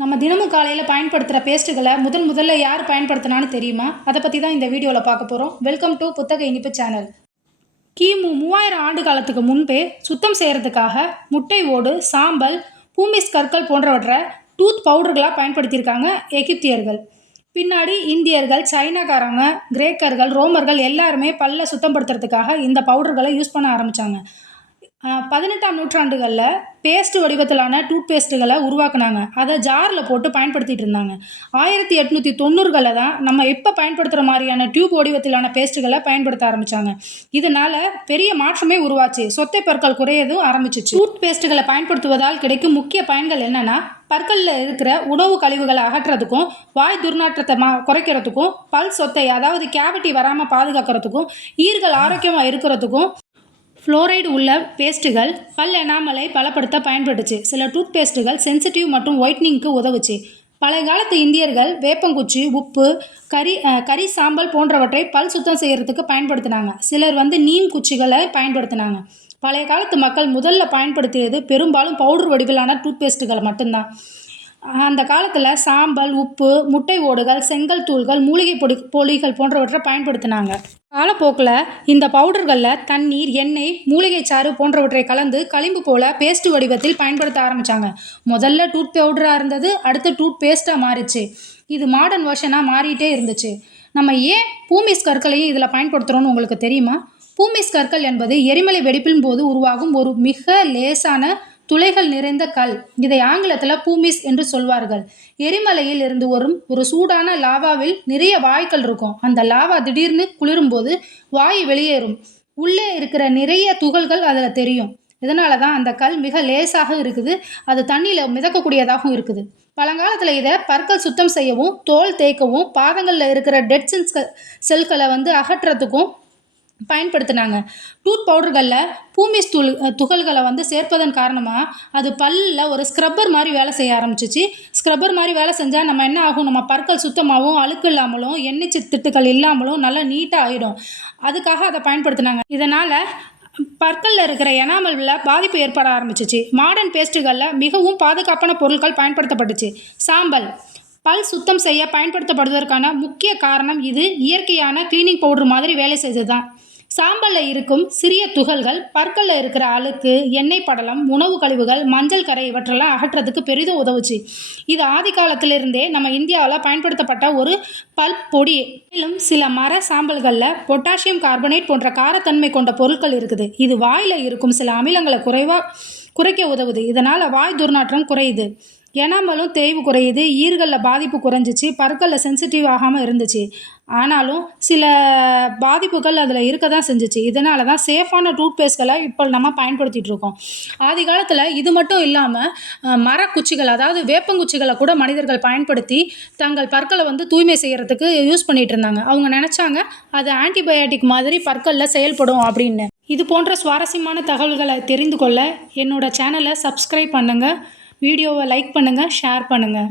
நம்ம தினமும் காலையில் பயன்படுத்துகிற பேஸ்ட்டுகளை முதல்ல யார் பயன்படுத்தினான்னு தெரியுமா? அதை பற்றி தான் இந்த வீடியோவில் பார்க்க போகிறோம். வெல்கம் டு புத்தக இனிப்பு சேனல். கிமு 3000 ஆண்டு காலத்துக்கு முன்பே சுத்தம் செய்கிறதுக்காக முட்டை ஓடு, சாம்பல், பூமிஸ் கற்கள் போன்றவற்றை டூத் பவுடர்களாக பயன்படுத்தியிருக்காங்க எகிப்தியர்கள். பின்னாடி இந்தியர்கள், சைனாக்காரங்க, கிரேக்கர்கள், ரோமர்கள் எல்லாருமே பல்லை சுத்தப்படுத்துறதுக்காக இந்த பவுடர்களை யூஸ் பண்ண ஆரம்பித்தாங்க. 18ஆம் நூற்றாண்டுகளில் பேஸ்ட் வடிவத்திலான டூத் பேஸ்ட்டுகளை உருவாக்குனாங்க. அதை ஜாரில் போட்டு பயன்படுத்திகிட்டு இருந்தாங்க. 1890களில் தான் நம்ம இப்போ பயன்படுத்துகிற மாதிரியான டியூப் வடிவத்திலான பேஸ்ட்டுகளை பயன்படுத்த ஆரம்பித்தாங்க. இதனால் பெரிய மாற்றமே உருவாச்சு. சொத்தை பற்கள் குறையதும் ஆரம்பிச்சிச்சு. டூத் பேஸ்ட்டுகளை பயன்படுத்துவதால் கிடைக்கும் முக்கிய பயன்கள் என்னென்னா, பற்களில் இருக்கிற உணவு கழிவுகளை அகற்றுறதுக்கும், வாய் துர்நாற்றத்தை குறைக்கிறதுக்கும், பல் சொத்தை அதாவது கேவிட்டி வராமல் பாதுகாக்கிறதுக்கும், ஈர்கள் ஆரோக்கியமாக இருக்கிறதுக்கும் ஃப்ளோரைடு உள்ள பேஸ்ட்டுகள் பல் எனாமலை பலப்படுத்த பயன்பட்டுச்சு. சில டூத் பேஸ்ட்டுகள் சென்சிட்டிவ் மற்றும் ஒயிட்னிங்க்கு உதவுச்சு. பழைய காலத்து இந்தியர்கள் வேப்பங்குச்சி, உப்பு, கறி சாம்பல் போன்றவற்றை பல் சுத்தம் செய்கிறதுக்கு பயன்படுத்தினாங்க. சிலர் நீம் குச்சிகளை பயன்படுத்தினாங்க. பழைய காலத்து மக்கள் முதல்ல பயன்படுத்தியது பெரும்பாலும் பவுடர் வடிவிலான டூத் பேஸ்ட்டுகள் மட்டும்தான். அந்த காலத்தில் சாம்பல், உப்பு, முட்டை ஓடுகள், செங்கல் தூள்கள், மூலிகை பொடிகள் போன்றவற்றை பயன்படுத்தினாங்க. காலப்போக்கில் இந்த பவுடர்களில் தண்ணீர், எண்ணெய், மூலிகை சாறு போன்றவற்றை கலந்து களிம்பு போல பேஸ்ட் வடிவத்தில் பயன்படுத்த ஆரம்பித்தாங்க. முதல்ல டூத் பவுடராக இருந்தது, அடுத்து டூத் பேஸ்ட்டாக மாறிச்சு. இது மாடர்ன் வெர்ஷனாக மாறிட்டே இருந்துச்சு. நம்ம ஏன் பூமிஸ் கற்களையும் இதில் பயன்படுத்துகிறோன்னு உங்களுக்கு தெரியுமா? பூமிஸ் கற்கள் என்பது எரிமலை வெடிப்பின் போது உருவாகும் ஒரு மிக லேசான துளைகள் நிறைந்த கல். இதை ஆங்கிலத்தில் பூமிஸ் என்று சொல்வார்கள். எரிமலையில் இருந்து வரும் ஒரு சூடான லாவாவில் நிறைய வாய்க்கள் இருக்கும். அந்த லாவா திடீர்னு குளிரும்போது வாயு வெளியேறும். உள்ளே இருக்கிற நிறைய துகள்கள் அதில் தெரியும். இதனால தான் அந்த கல் மிக லேசாக இருக்குது. அது தண்ணியில் மிதக்கக்கூடியதாகவும் இருக்குது. பழங்காலத்தில் இதை பற்கள் சுத்தம் செய்யவும், தோல் தேய்க்கவும், பாதங்களில் இருக்கிற டெட் செல்களை அகற்றுறதுக்கும் பயன்படுத்தினாங்க. டூத் பவுடர்களில் பூமிஸ் துகள்களை சேர்ப்பதன் காரணமாக அது பல்லில் ஒரு ஸ்க்ரப்பர் மாதிரி வேலை செய்ய ஆரம்பிச்சிச்சு. ஸ்க்ரப்பர் மாதிரி வேலை செஞ்சால் நம்ம என்ன ஆகும், நம்ம பற்கள் சுத்தமாகவும், அழுக்கு இல்லாமலும், எண்ணெய் திட்டுகள் இல்லாமலும் நல்லா நீட்டாக ஆகிடும். அதுக்காக அதை பயன்படுத்தினாங்க. இதனால் பற்களில் இருக்கிற எனாமலில் பாதிப்பு ஏற்பட ஆரம்பிச்சிச்சு. மாடர்ன் பேஸ்ட்டுகளில் மிகவும் பாதுகாப்பான பொருட்கள் பயன்படுத்தப்பட்டுச்சு. சாம்பல் பல் சுத்தம் செய்ய பயன்படுத்தப்படுவதற்கான முக்கிய காரணம் இது இயற்கையான கிளீனிங் பவுடர் மாதிரி வேலை செய்தது தான். சாம்பலில் இருக்கும் சிறிய துகள்கள் பற்களில் இருக்கிற அழுக்கு, எண்ணெய் படலம், உணவு கழிவுகள், மஞ்சள் கரை இவற்றெல்லாம் அகற்றதுக்கு பெரிதும் உதவுச்சு. இது ஆதி காலத்திலிருந்தே நம்ம இந்தியாவில் பயன்படுத்தப்பட்ட ஒரு பல் பொடி. மேலும் சில மர சாம்பல்களில் பொட்டாசியம் கார்பனேட் போன்ற காரத்தன்மை கொண்ட பொருட்கள் இருக்குது. இது வாயில் இருக்கும் சில அமிலங்களை குறைக்க உதவுது. இதனால் வாய் துர்நாற்றம் குறையுது. எனாமலும் தேய்வு குறையுது. ஈர்களில் பாதிப்பு குறைஞ்சிச்சு. பற்களில் சென்சிட்டிவ் ஆகாமல் இருந்துச்சு. ஆனாலும் சில பாதிப்புகள் அதில் இருக்க தான் செஞ்சிச்சு. இதனால தான் சேஃபான டூத் பேஸ்ட்களை இப்போ நம்ம பயன்படுத்திகிட்டு இருக்கோம். ஆதி காலத்தில் இது மட்டும் இல்லாமல் மரக்குச்சிகள் அதாவது வேப்பங்குச்சிகளை கூட மனிதர்கள் பயன்படுத்தி தங்கள் பற்களை தூய்மை செய்கிறதுக்கு யூஸ் பண்ணிகிட்டு இருந்தாங்க. அவங்க நினச்சாங்க அது ஆன்டிபயோட்டிக் மாதிரி பற்களில் செயல்படும் அப்படின்னு. இது போன்ற சுவாரஸ்யமான தகவல்களை தெரிந்து கொள்ள என்னோட சேனலை சப்ஸ்கிரைப் பண்ணுங்கள். வீடியோவை லைக் பண்ணுங்கள், ஷேர் பண்ணுங்கள்.